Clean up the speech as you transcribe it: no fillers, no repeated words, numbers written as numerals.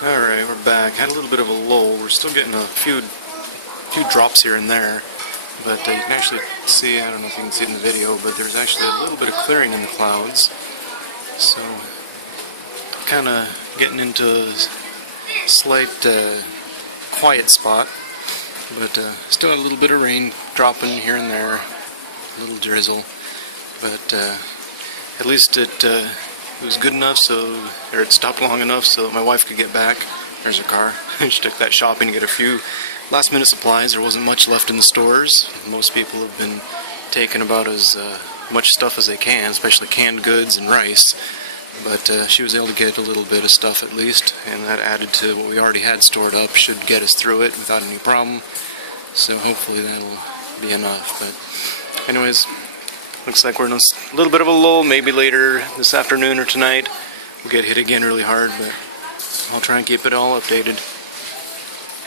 Alright, we're back. Had a little bit of a lull. We're still getting a few drops here and there, but you can actually see, I don't know if you can see it in the video, but there's actually a little bit of clearing in the clouds. So, kind of getting into a slight quiet spot, but still a little bit of rain dropping here and there, a little drizzle, but at least it was good enough or it stopped long enough so that my wife could get back. There's her car. She took that shopping to get a few last minute supplies. There wasn't much left in the stores. Most people have been taking about as much stuff as they can, especially canned goods and rice. But she was able to get a little bit of stuff at least, and that added to what we already had stored up should get us through it without any problem. So hopefully that'll be enough. But anyways, looks like we're in a little bit of a lull. Maybe later this afternoon or tonight we'll get hit again really hard, but I'll try and keep it all updated.